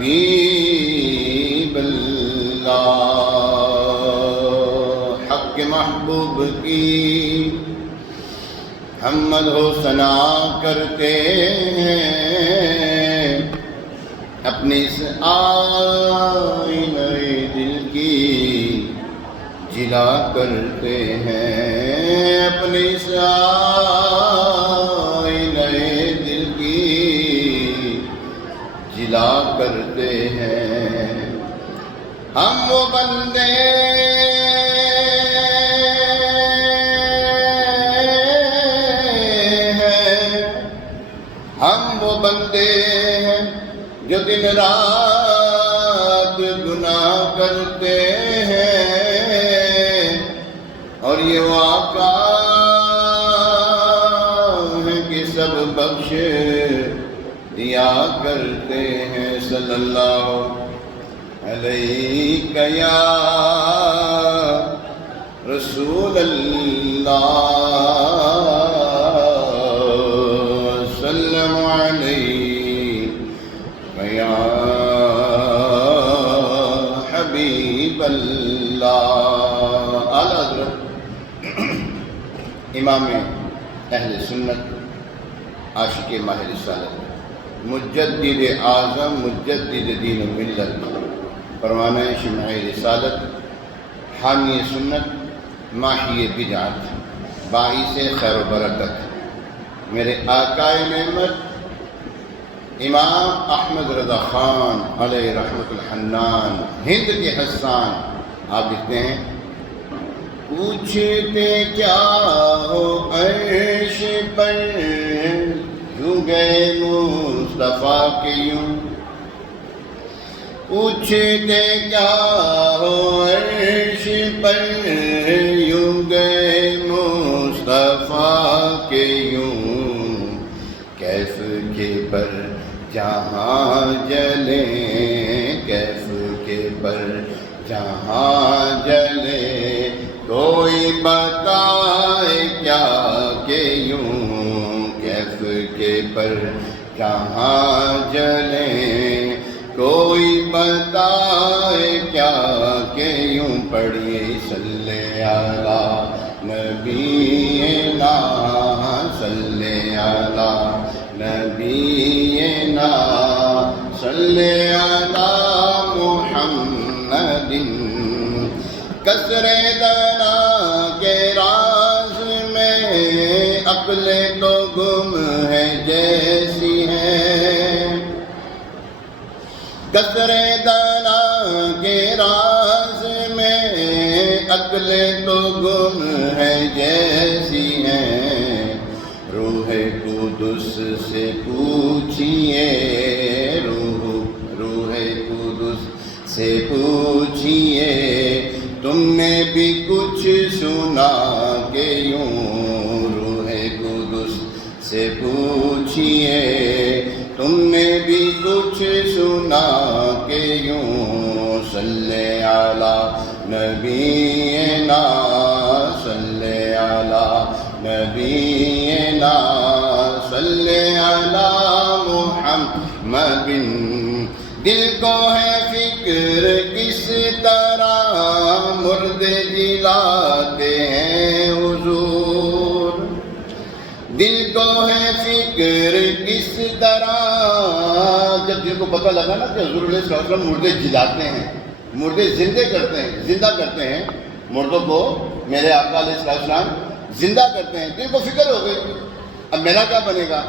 حبیب اللہ، حق کے محبوب کی حمد و ثنا کرتے ہیں، اپنے اس آئینہ دل کی جلا کرتے ہیں، اپنے اس آئینہ دل کی جلا کرتے ہیں۔ ہم وہ بندے ہیں جو دن رات گناہ کرتے ہیں، اور یہ واقعہ ہے کہ سب بخش دیا کرتے ہیں۔ صلی اللہ علیہ یا رسول اللہ، اعلیٰ حضرت امام اہل سنت، عاشق ماہ رسالت، مجدد اعظم، مجدد دین و ملت، پروانہ شمع رسالت، حامی سنت، ماحی بدعت، باعث خیر و برکت، میرے آقائے نعمت امام احمد رضا خان علیہ رحمت الحنان، ہند کے حسان، آپ لکھتے ہیں: پوچھتے کیا ہو عرش پر، یوں گئے مصطفیٰ کے یوں، پوچھتے کیا ہو عرش پر، یوں گئے مصطفیٰ کے یوں، کیف کے پر جہاں جلیں، کیف کے پر جہاں جلے، کوئی بتائے کیا کہ یوں، کیف کے پر جہاں جلیں، کوئی بتائے کیا کہ یوں، پڑھیے صلی علی نبینا، صلی علی نبینا، صلی علی محمد، کثر دنا کے راز میں عقلیں تو گم ہے جیسی ہیں، کثر دنا کے راز میں عقلیں تو گم ہے جیسی ہیں، روح قدس سے پوچھئے، روح قدس سے پوچھئے، تم نے بھی کچھ سنا کہ یوں، روح قدس سے پوچھئے، تم نے بھی کچھ سنا کہ یوں، صلی علی نبینا، صلی علی نبینا، صلی علی محمد، دل کو ہے فکر کس طرح مردے جلاتے ہیں حضور، دل کو ہے فکر کس طرح، جب دل کو پتہ لگا نا کہ حضور علیہ السلام مردے جلاتے ہیں، مردے زندہ کرتے ہیں، مردوں کو میرے آقا علیہ السلام زندہ کرتے ہیں، دل کو فکر ہو گئی اب میرا کیا بنے گا۔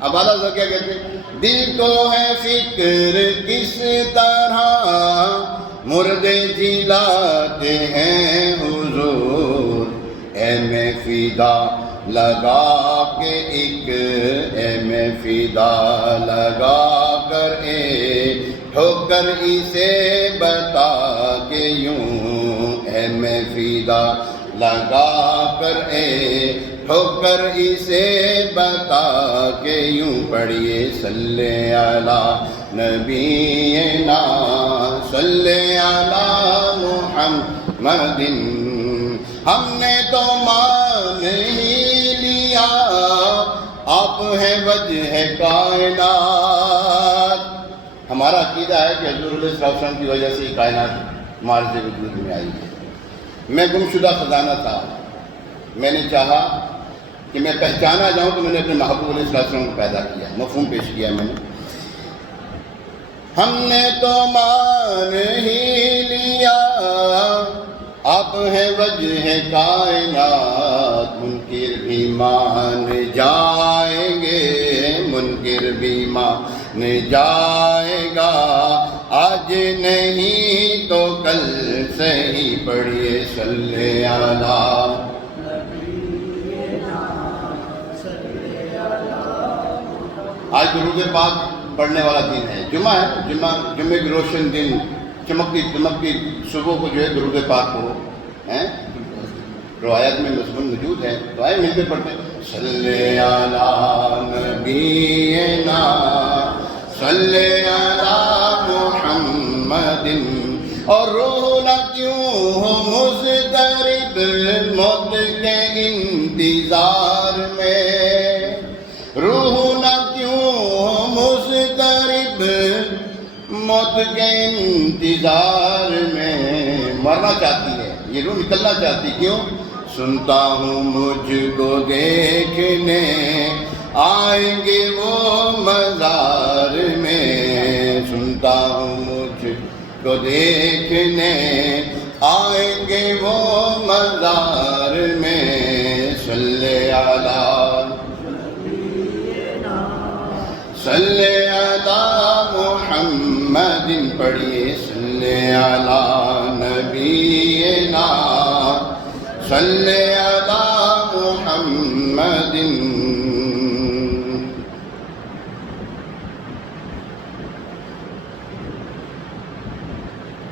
اب اعلیٰ حضرت کیا کہتے ہیں: دل کو ہے فکر کس طرح مردے جلاتے ہیں حضور، اے میں فدا لگا کے ایک، اے میں فدا لگا کر ٹھوکر اسے بتا کے یوں، اے میں فدا لگا کر ٹھوکر اسے بتا کے یوں، پڑھیے صلی علی نبینا، صلی علی محمد، ہم نے تو مان ہی لیا آپ ہیں وجہ کائنات، ہم ہمارا عقیدہ ہے کہ حضور علیہ السلام کی وجہ سے یہ کائنات معرض وجود میں آئی ہے۔ میں گمشدہ خزانہ تھا، میں نے چاہا کہ میں پہچانا جاؤں تو میں نے اپنے محبوب علیہ السلام کو پیدا کیا، مفہوم پیش کیا میں نے۔ ہم نے تو مان ہی لیا آپ ہے وجہ کائنات، منکر بھی مان جائیں گے، منکر بھی مان جائے گا، آج نہیں تو کل سے ہی پڑھیے صلی اللہ۔ آج درود پاک پڑھنے والا دن ہے، جمعہ ہے، جمعے کی روشن دن، چمکتی صبح کو جو ہے درود پاک کو روایت میں مضمون موجود ہے، تو آئے مل کے پڑھتے ہیں۔ صلی علی نبینا صلی علی محمد، اور روح نہ کیوں ہو مضطرب موت کے انتظار میں، روح نہ کیوں ہو مضطرب موت کے انتظار میں، مرنا چاہتی ہے یہ روح، نکلنا چاہتی، کیوں؟ سنتا ہوں مجھ کو دیکھنے آئیں گے وہ مزار میں، سنتا ہوں مجھ کو دیکھنے آئیں گے وہ مزار میں، صلی علی صلی علی محمد، پڑھیے صلی علی نبینا صلی علی محمد۔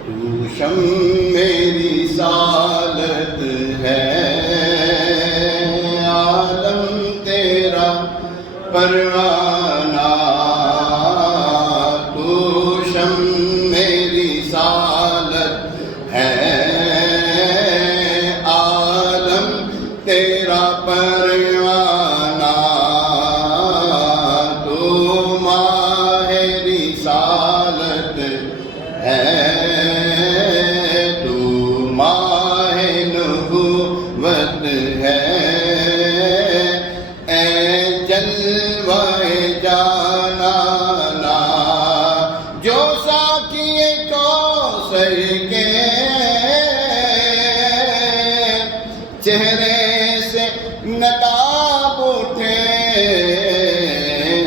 تو شم میری رسالت ہے، عالم تیرا پروانہ، تو شم میری رسالت ہے، عالم تیرا پروانہ، تو ماہ رسالت ہے، تو ماہ نبوت ہے، اے جلوہ جانانا جو ساقی کوثر کے چہرے سے نقاب اٹھے،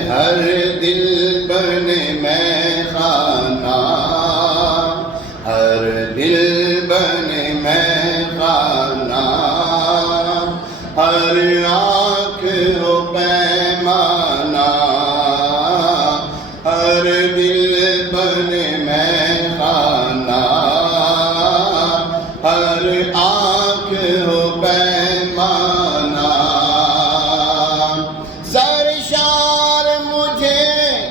ہر دل بنے میں خانہ، ہر دل بنے میں خانہ، ہر آنکھ ہو پیمانہ، ہر دل بنے میں خانہ، ہر آنکھ ہو پیمانہ، سرشار مجھے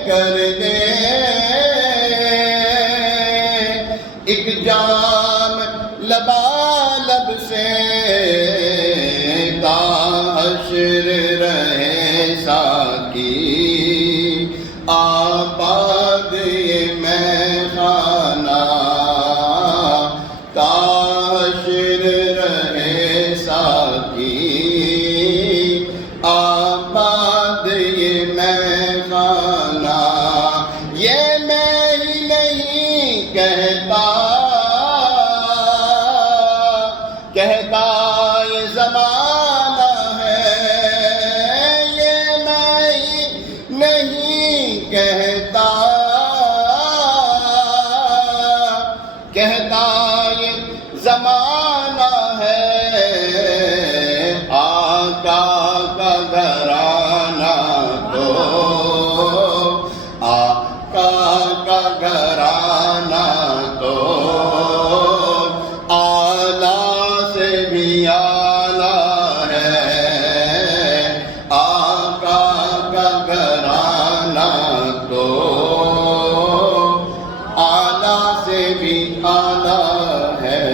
کر دے ایک جام لبالب سے، تا حشر رہے ساقی آباد یہ میں خانہ، تا حشر رہے ساقی آباد یہ میں خانہ، یہ میں ہی نہیں کہتا، کہتا یہ زمانہ ہے، یہ میں ہی نہیں کہتا، کہتا یہ زمانہ ہے، آقا کا گھرانہ تو، آقا کا گھرانہ تو اعلیٰ سے بھی اعلیٰ ہے، آقا کا گھرانہ تو اعلیٰ سے بھی اعلیٰ ہے۔